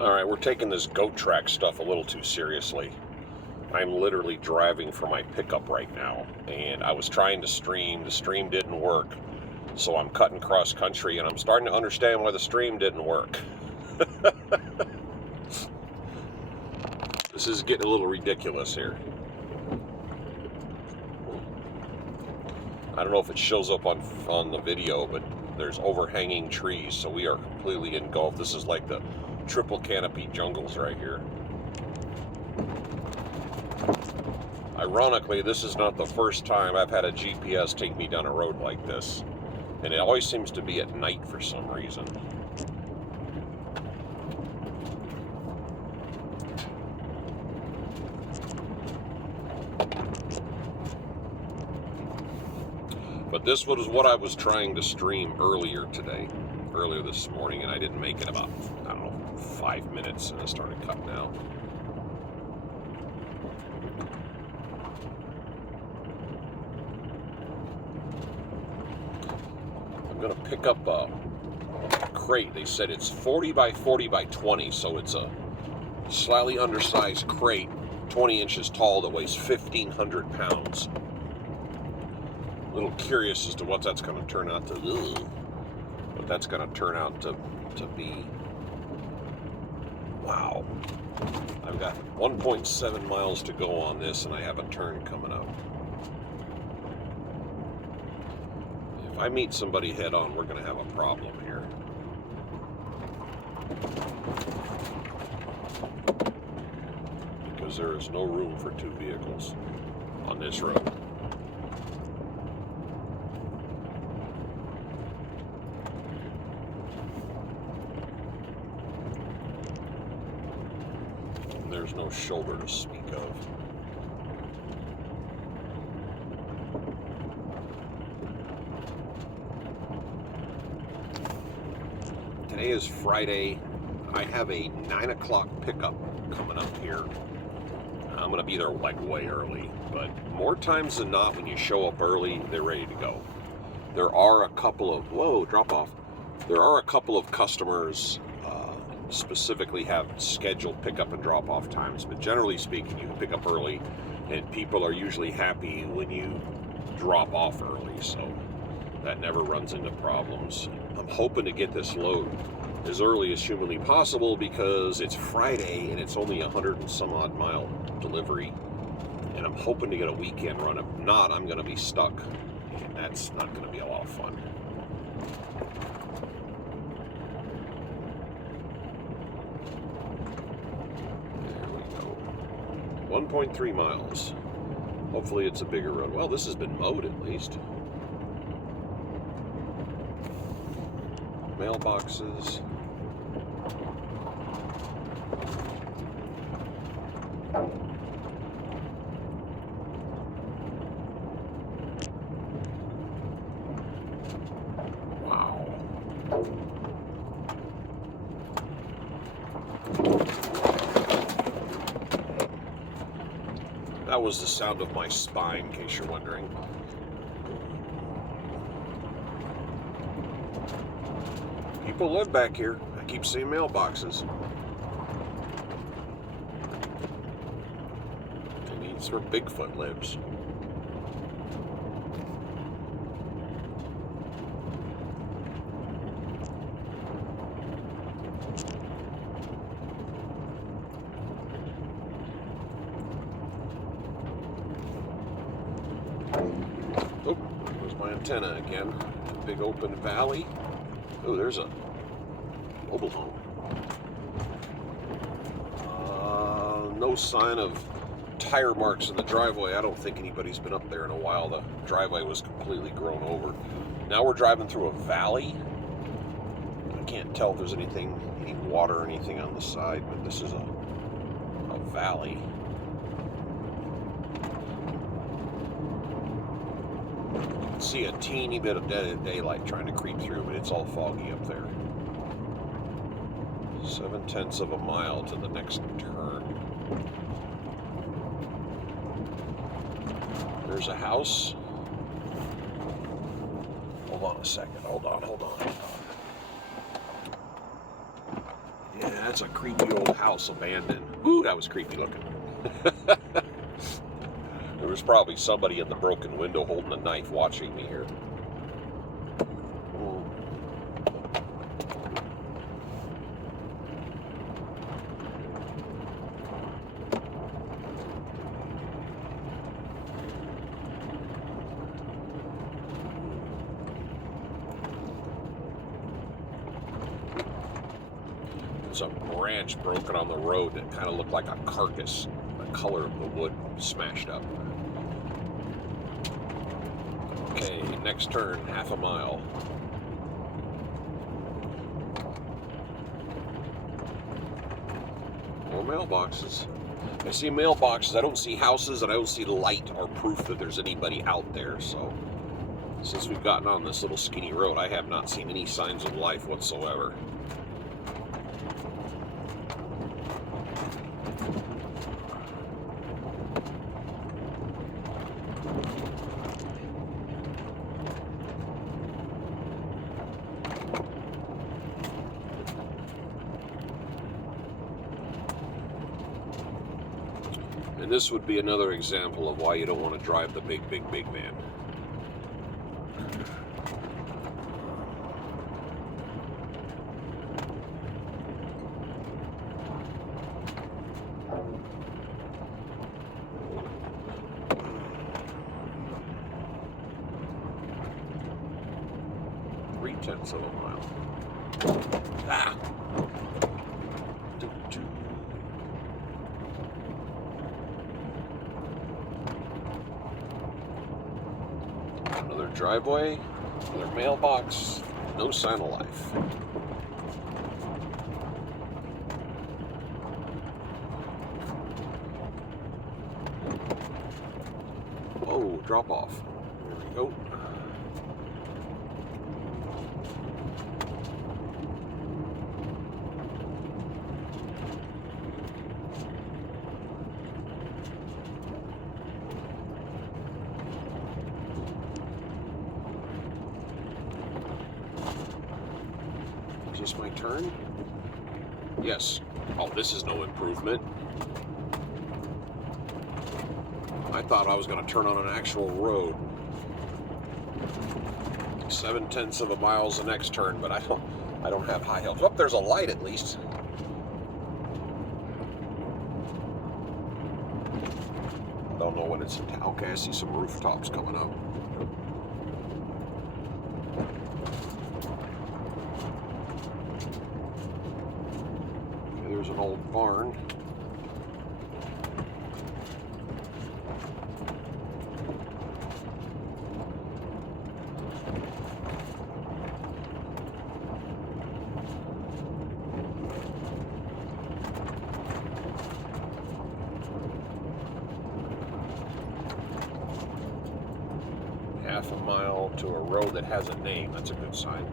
Alright, we're taking this goat track stuff a little too seriously. I'm literally driving for my pickup right now, and I was trying to stream. The stream didn't work, so I'm cutting cross country, and I'm starting to understand why the stream didn't work. This is getting a little ridiculous here. I don't know if it shows up on the video, but there's overhanging trees, so we are completely engulfed. This is like the triple canopy jungles right here. Ironically, this is not the first time I've had a GPS take me down a road like this, and it always seems to be at night for some reason. But this was what I was trying to stream earlier this morning, and I didn't make it about, I don't know, 5 minutes, and I started cutting out. I'm going to pick up a crate. They said it's 40 by 40 by 20, so it's a slightly undersized crate, 20 inches tall, that weighs 1,500 pounds. A little curious as to what that's going to turn out to be. What that's going to turn out to be. Wow. I've got 1.7 miles to go on this, and I have a turn coming up. If I meet somebody head on, we're going to have a problem here. Because there is no room for two vehicles on this road. There's no shoulder to speak of. Today is Friday. I have a 9 o'clock pickup coming up here. I'm going to be there like way early, but more times than not, when you show up early, they're ready to go. There are a couple of, drop off. There are a couple of customers specifically have scheduled pickup and drop off times, but generally speaking, you can pick up early, and people are usually happy when you drop off early, so that never runs into problems. I'm hoping to get this load as early as humanly possible because it's Friday and it's only 100 and some odd mile delivery, and I'm hoping to get a weekend run. If not, I'm going to be stuck, and that's not going to be a lot of fun. There we go. 1.3 miles. Hopefully it's a bigger road. Well, this has been mowed at least. Mailboxes. Wow. That was the sound of my spine, in case you're wondering. People live back here. I keep seeing mailboxes. Maybe it's where Bigfoot lives. Oh, there's my antenna again. Big open valley. Oh, there's a mobile home. No sign of tire marks in the driveway. I don't think anybody's been up there in a while. The driveway was completely grown over. Now we're driving through a valley. I can't tell if there's any water or anything on the side, but this is a valley. You can see a teeny bit of daylight trying to creep through, but it's all foggy up there. 7/10 of a mile to the next turn. There's a house. Hold on a second. Hold on. Yeah, That's a creepy old house abandoned. Ooh, that was creepy looking. There was probably somebody in the broken window holding a knife watching me here. There's a branch broken on the road that kind of looked like a carcass. The color of the wood smashed up. Okay, next turn, half a mile. More mailboxes. I see mailboxes, I don't see houses, and I don't see light or proof that there's anybody out there, so since we've gotten on this little skinny road, I have not seen any signs of life whatsoever. And this would be another example of why you don't want to drive the big man. .3 of a mile. Ah! Another driveway, another mailbox, no sign of life. Oh, drop off. There we go. Is this my turn? Yes. Oh, this is no improvement. I thought I was going to turn on an actual road. 0.7 of a mile is the next turn, but I don't have high hills. Oh, there's a light at least. I don't know when it's in town. Okay, I see some rooftops coming up. There's an old barn. Half a mile to a road that has a name. That's a good sign.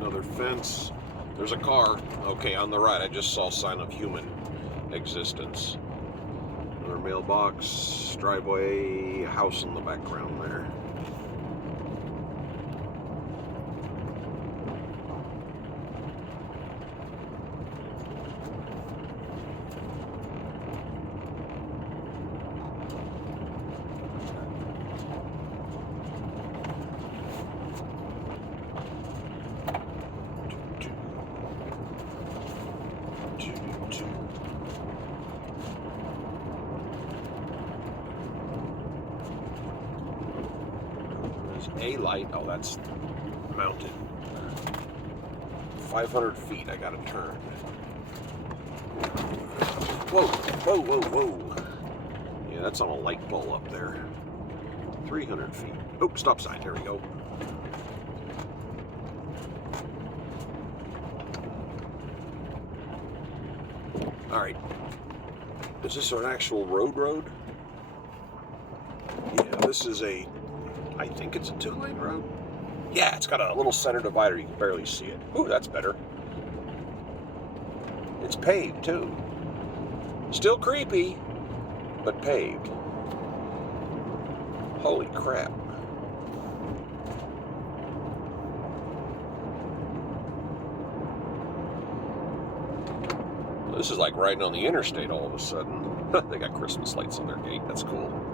Another fence. There's a car. Okay, on the right, I just saw sign of human existence. Another mailbox, driveway, house in the background there. A light. Oh, that's mounted. 500 feet. I gotta turn. Whoa, whoa, whoa, whoa. Yeah, that's on a light pole up there. 300 feet. Oh, stop sign. Here we go. All right. Is this an actual road? Yeah, This is I think it's a 2-lane road. Yeah, it's got a little center divider. You can barely see it. Ooh, that's better. It's paved, too. Still creepy, but paved. Holy crap. This is like riding on the interstate all of a sudden. They got Christmas lights on their gate. That's cool.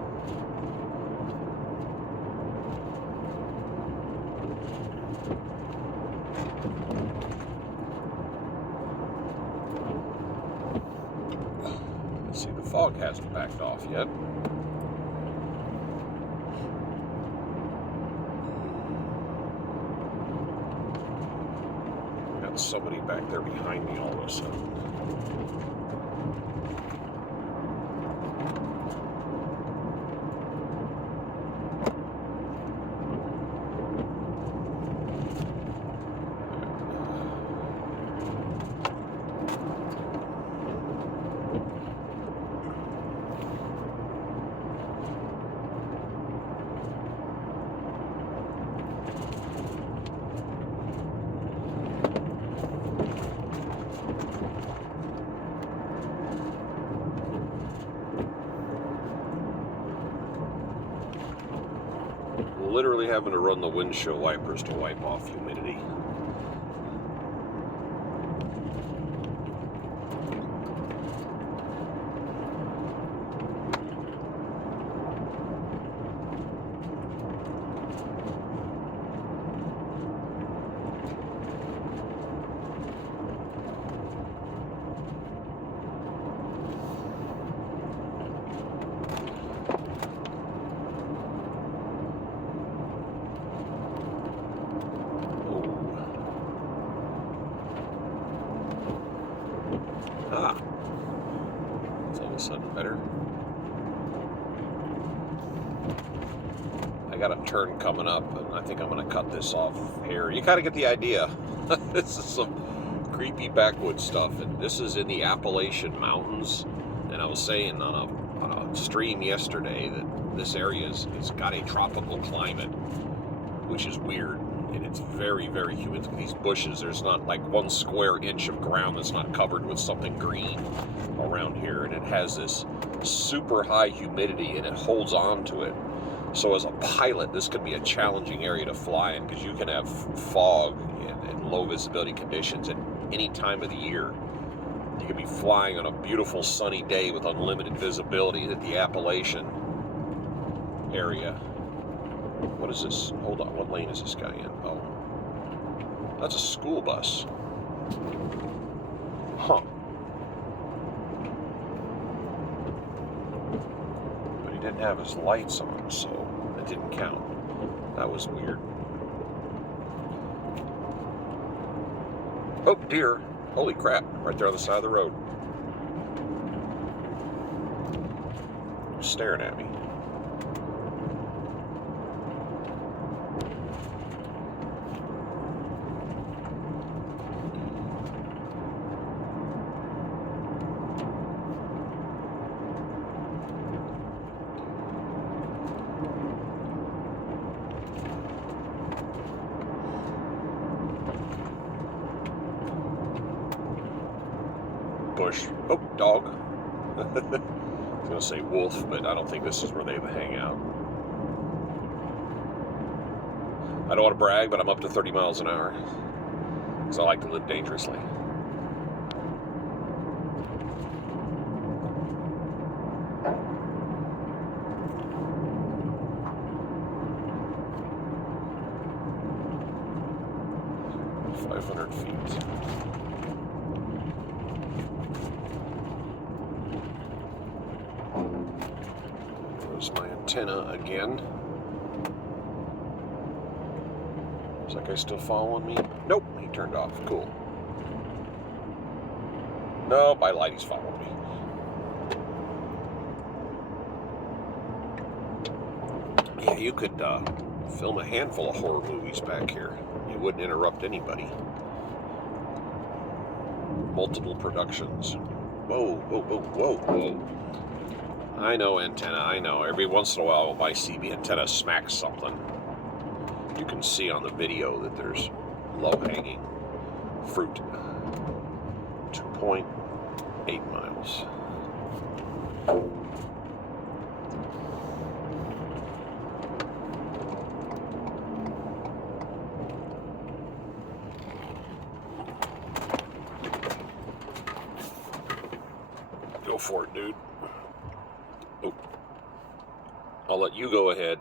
Let's see, the fog hasn't backed off yet. Got somebody back there behind me all of a sudden. Literally having to run the windshield wipers to wipe off humidity. It's all of a sudden better. I got a turn coming up, and I think I'm going to cut this off here. You kind of get the idea. This is some creepy backwoods stuff, and this is in the Appalachian Mountains. And I was saying on a stream yesterday that this area has got a tropical climate, which is weird. And it's very, very humid. These bushes, there's not like 1 square inch of ground that's not covered with something green around here. And it has this super high humidity, and it holds on to it. So as a pilot, this can be a challenging area to fly in, because you can have fog and low visibility conditions at any time of the year. You can be flying on a beautiful sunny day with unlimited visibility at the Appalachian area. What is this? Hold on, what lane is this guy in? Oh, that's a school bus. Huh. But he didn't have his lights on, so it didn't count. That was weird. Oh, deer. Holy crap, right there on the side of the road. Staring at me. Bush. Oh, dog. I was going to say wolf, but I don't think this is where they hang out. I don't want to brag, but I'm up to 30 miles an hour, because I like to live dangerously. There's my antenna again. Is that guy still following me? Nope, he turned off. Cool. Nope, I lied, he's following me. Yeah, you could film a handful of horror movies back here. It wouldn't interrupt anybody. Multiple productions. Whoa, whoa, whoa, whoa, whoa. I know antenna, I know. Every once in a while my CB antenna smacks something. You can see on the video that there's low-hanging fruit. 2.8 miles. Go for it, dude. Oh. I'll let you go ahead.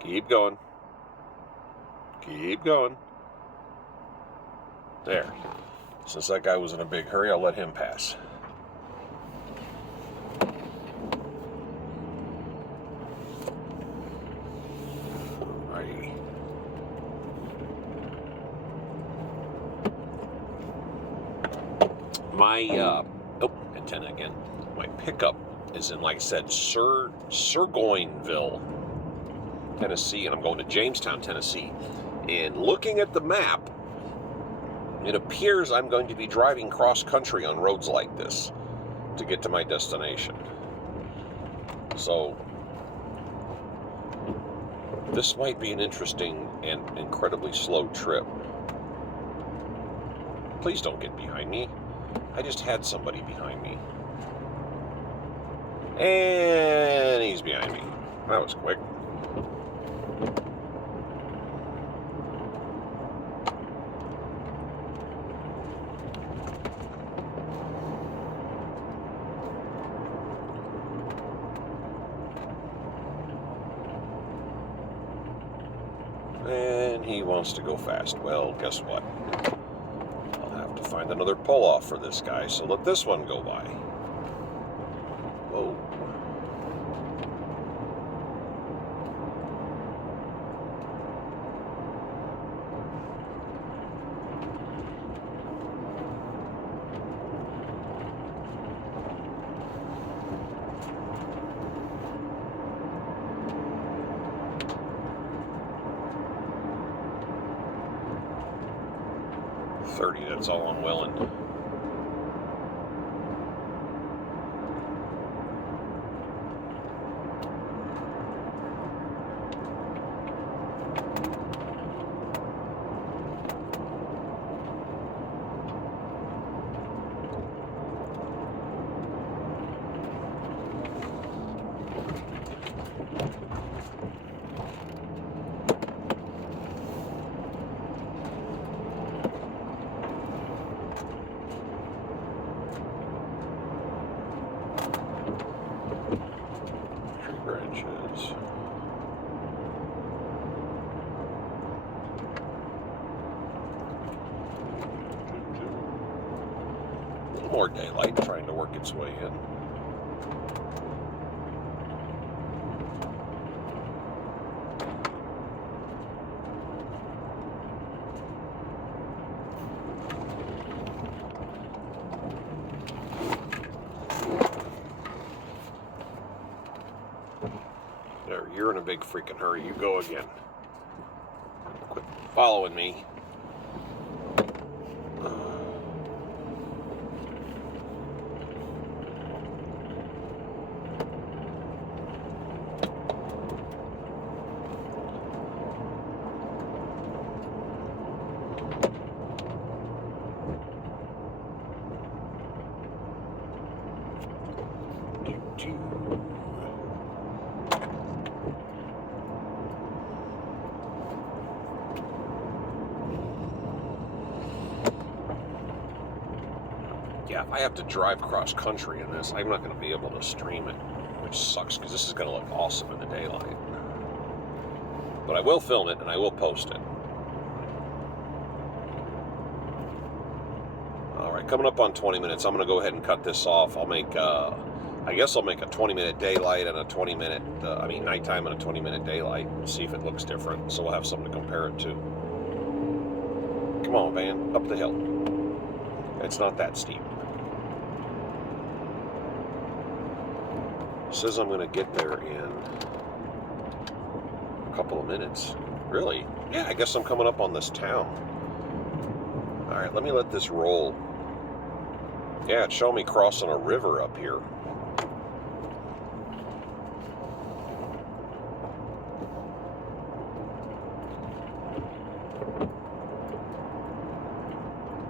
Keep going. Keep going. There. Since that guy was in a big hurry, I'll let him pass. Alrighty. My, antenna again. My pickup is in, like I said, Burgoyneville, Tennessee, and I'm going to Jamestown, Tennessee. And looking at the map, it appears I'm going to be driving cross-country on roads like this to get to my destination. So, this might be an interesting and incredibly slow trip. Please don't get behind me. I just had somebody behind me. And he's behind me. That was quick. And he wants to go fast. Well, guess what? I'll have to find another pull-off for this guy, so let this one go by. Whoa. That's all I'm willing. Branches. A little more daylight trying to work its way in. There, you're in a big freaking hurry. You go again. Quit following me. Yeah, if I have to drive cross country in this, I'm not going to be able to stream it, which sucks because this is going to look awesome in the daylight. But I will film it and I will post it. All right, coming up on 20 minutes, I'm going to go ahead and cut this off. I'll make, I guess I'll make a 20-minute daylight and a 20-minute, nighttime and a 20-minute daylight and see if it looks different. So we'll have something to compare it to. Come on, man, up the hill. It's not that steep. Says I'm going to get there in a couple of minutes. Really? Yeah, I guess I'm coming up on this town. All right, let me let this roll. Yeah, it's showing me crossing a river up here.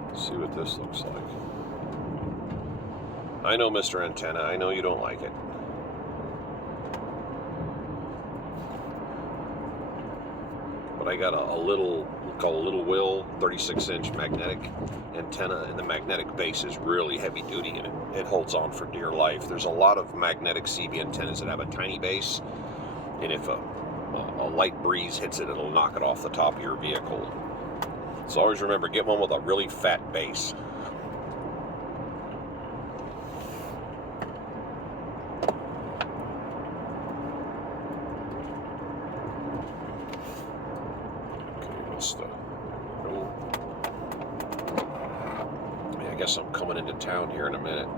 Let's see what this looks like. I know, Mr. Antenna, I know you don't like it. But I got a little, called a Little Will 36-inch magnetic antenna, and the magnetic base is really heavy duty, and it holds on for dear life. There's a lot of magnetic CB antennas that have a tiny base, and if a light breeze hits it, it'll knock it off the top of your vehicle. So always remember, get one with a really fat base. I guess I'm coming into town here in a minute.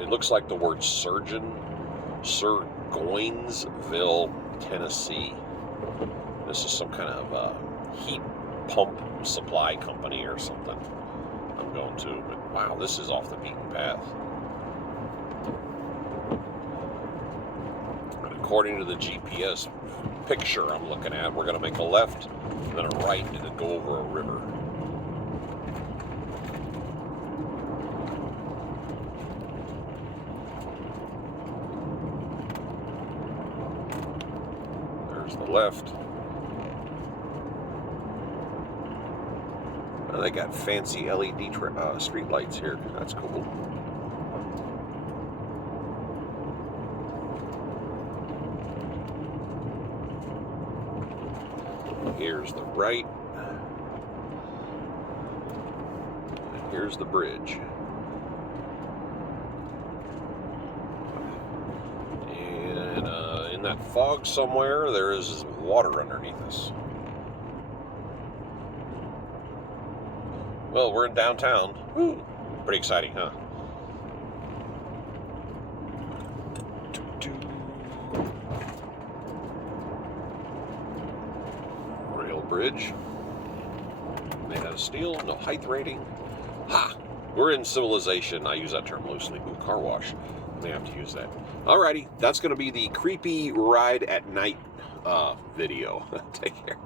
It looks like the word surgeon, Surgoinsville, Tennessee. This is some kind of heat pump supply company or something I'm going to. But wow, this is off the beaten path. And according to the GPS picture I'm looking at, we're going to make a left and then a right and then go over a river. There's the left. Oh, they got fancy LED street lights here. That's cool. Here's the right. And here's the bridge. And in that fog somewhere, there is water underneath us. Well, we're in downtown. Woo. Pretty exciting, huh? Rail bridge. Made out of steel, no height rating. Ha! We're in civilization. I use that term loosely. Ooh, car wash. I may have to use that. Alrighty, that's going to be the creepy ride at night video. Take care.